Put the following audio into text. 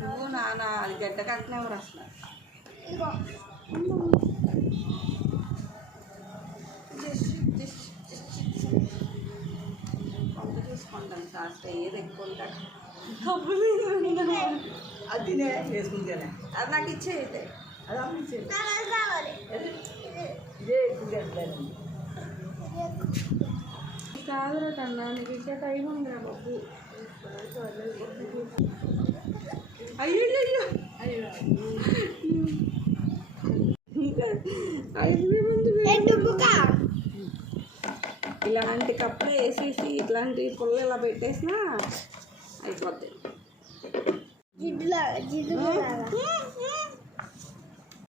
నువ్వు నాన్న అది గడ్డ కట్టినవారు అసలు కొంత చూసుకుంటాను కాస్త ఏది ఎక్కువ ఉంటాడు అది వేసుకుంటానే అది నాకు ఇచ్చేయితే అది అమ్మ ఇచ్చేది ఇదే ఎక్కువ కాదురా కన్నా నీకు ఇంకా టైం ఉందా బాబు అయ్యో అయ్యో ఇలాంటి కప్పులు వేసేసి ఇట్లాంటి పుల్ల ఇలా పెట్టేసినా అయిపోద్ది.